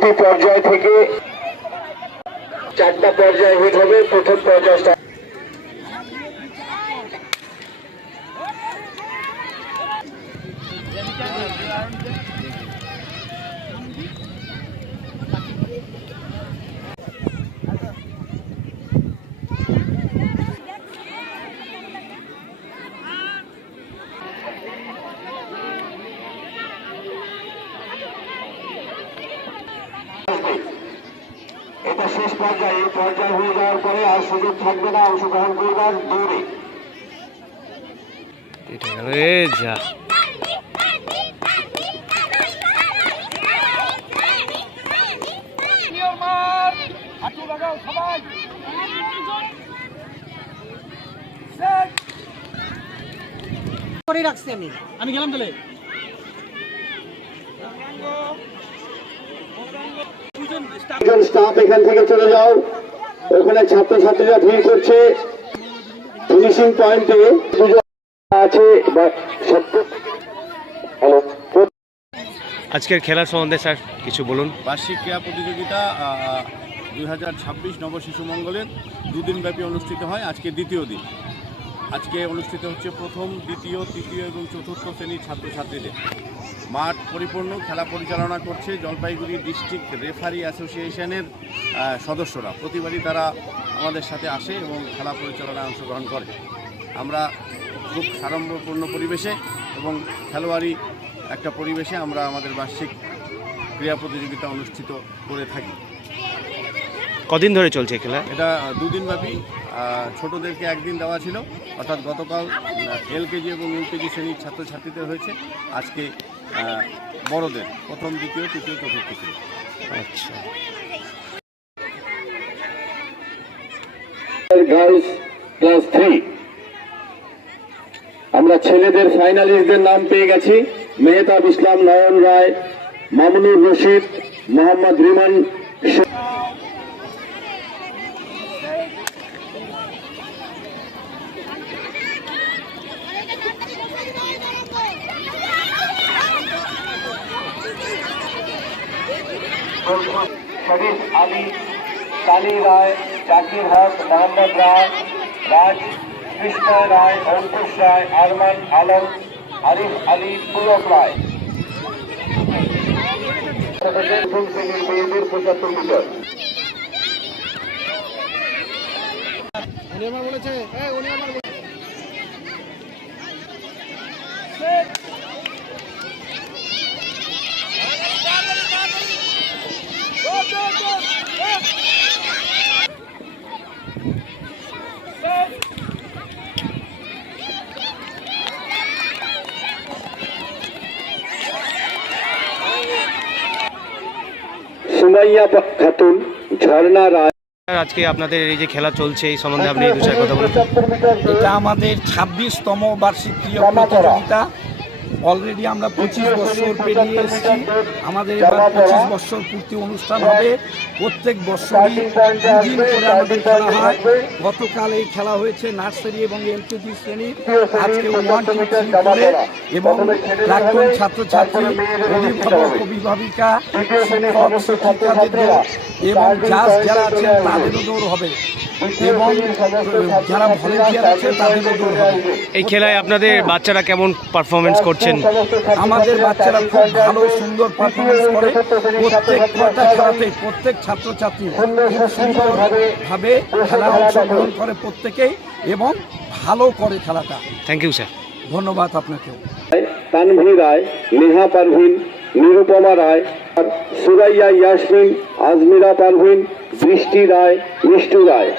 দুটি পর্যায় থেকে 4টা পর্যায় হিট হবে। প্রথম পর্যায়টা এটা শেষ পর্যায়ে। এই পর্যায় হয়ে যাওয়ার পরে আর সুযোগ থাকবে না অংশগ্রহণ করবার দৌড়ে। আমি গেলাম তাহলে। স্টাফ এখান থেকে চলে যাও। ওখানে ছাত্রছাত্রীরা ভিড় করছে ফিনিশিং পয়েন্টে আছে। আজকের খেলার সম্বন্ধে স্যার কিছু বলুন। বার্ষিক ক্রীড়া প্রতিযোগিতা 2026 নবশিশু মঙ্গলের দুদিনব্যাপী অনুষ্ঠিত হয়। আজকে দ্বিতীয় দিন। আজকে অনুষ্ঠিত হচ্ছে প্রথম, দ্বিতীয়, তৃতীয় এবং চতুর্থ শ্রেণীর ছাত্রছাত্রীদের। মাঠ পরিপূর্ণ। খেলা পরিচালনা করছে জলপাইগুড়ি ডিস্ট্রিক্ট রেফারি অ্যাসোসিয়েশনের সদস্যরা। প্রতিবারই তারা আমাদের সাথে আসে এবং খেলা পরিচালনায় অংশগ্রহণ করে। আমরা খুব সাড়ম্বরপূর্ণ পরিবেশে এবং খেলোয়াড়ি একটা পরিবেশে আমরা আমাদের বার্ষিক ক্রীড়া প্রতিযোগিতা অনুষ্ঠিত করে থাকি। কদিন ধরে চলছে খেলা? এটা দুদিনব্যাপী। ছোটদেরকে একদিন দেওয়া ছিল, অর্থাৎ গতকাল এলকেজি এবং ইউকেজি শ্রেণীর ছাত্রছাত্রীদের হয়েছে। আজকে বড়দের প্রথম, দ্বিতীয়, তৃতীয়, চতুর্থ শ্রেণী। আচ্ছা। গার্লস ক্লাস 3 আমরা ছেলেদের ফাইনালিস্টদের নাম পেয়ে গেছি। মেহতাব ইসলাম, নয়ন রায়, মামুনুর রশিদ, মোহাম্মদ রিমান। শরীফ আলী, কালী রায়, জাকির হক, মোহাম্মদ রায়, রাজ কৃষ্ণ রায়, অঙ্কুশ রায়, আরমান আলম, আরিফ আলী, পুলক রায়। প্রথম শ্রেণীর মেয়েদের 75 মিটার। সুমাইয়া খাতুন, ঝর্ণা রায়। আজকে আপনাদের এই যে খেলা চলছে এই সম্বন্ধে আপনি দু চার কথা বলুন। এটা আমাদের 26তম বার্ষিক ক্রীড়া প্রতিযোগিতা। অলরেডি আমরা 25 বছর পেরিয়ে এসেছি। আমাদের এবার 25 বছর পূর্তি অনুষ্ঠান হবে। প্রত্যেক বছরই দুদিন করে আমাদের খেলা হয়। গতকাল এই খেলা হয়েছে নার্সারি এবং এলকেজি শ্রেণীর। আজকে 1, 2, 3 করে এবং প্রাক্তন ছাত্রছাত্রী, অভিভাবক, অভিভাবিকা, শিক্ষক, শিক্ষিকাদের দৌড় এবং জাজ যারা আছেন তাদেরও দৌড় হবে এবং যারা ভলেন্টিয়ার আছে তাদেরও দৌড় হবে। এই খেলায় আপনাদের বাচ্চারা কেমন পারফরমেন্স করছেন? আমাদের বাচ্চারা খুব ভালো, সুন্দর পারফরমেন্স করে। প্রত্যেক কটা খেলাতেই প্রত্যেক ছাত্রছাত্রী খুব সুন্দরভাবে খেলা অংশগ্রহণ করে প্রত্যেকেই এবং ভালো করে খেলাটা। Thank you sir. ধন্যবাদ আপনাকেও। তানভি রায়, নেহা পারভিন, নিরুপমা রায়, সুরাইয়া ইয়াসমিন, আজমিরা পারভিন, বৃষ্টি রায়, মিষ্টু রায়।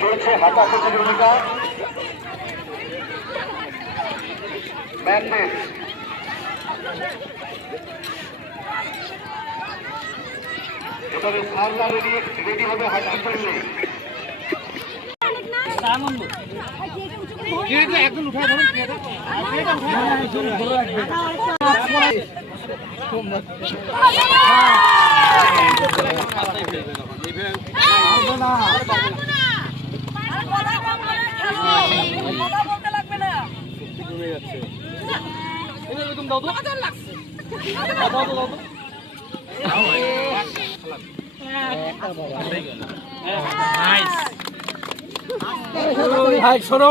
চলছে হাতা প্রতিযোগিতা ম্যান্ডেট এবারে সারলা রেডি হবে হাঁটতে করলে সরো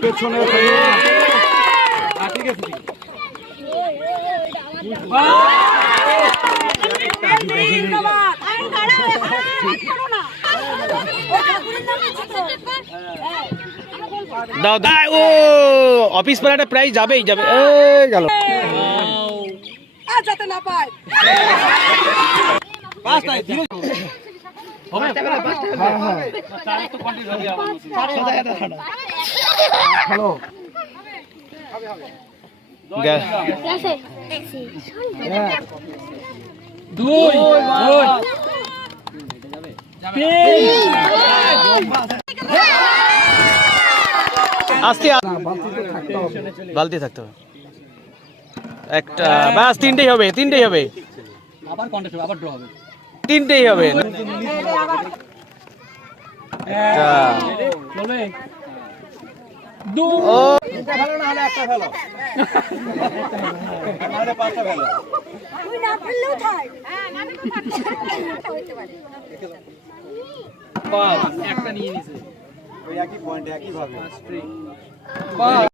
পেছনে দাও দাও ও অফিস পার একটা প্রাইজ যাবেই যাবে গেল যাতে না পায় হ্যালো আস্তে বালতি থাকতে হবে একটা বাস তিনটেই হবে আবার কন্টেস্ট হবে আবার ড্র হবে তিনটেই হবে চলবে ও ভালো না হলে একটা ফেলো নাহলে পাঁচটা ফেলো তুই না ফেললেও থাক হ্যাঁ না হইতে পারে একটা নিয়ে নিছে ওই একই পয়েন্ট একই ভাবে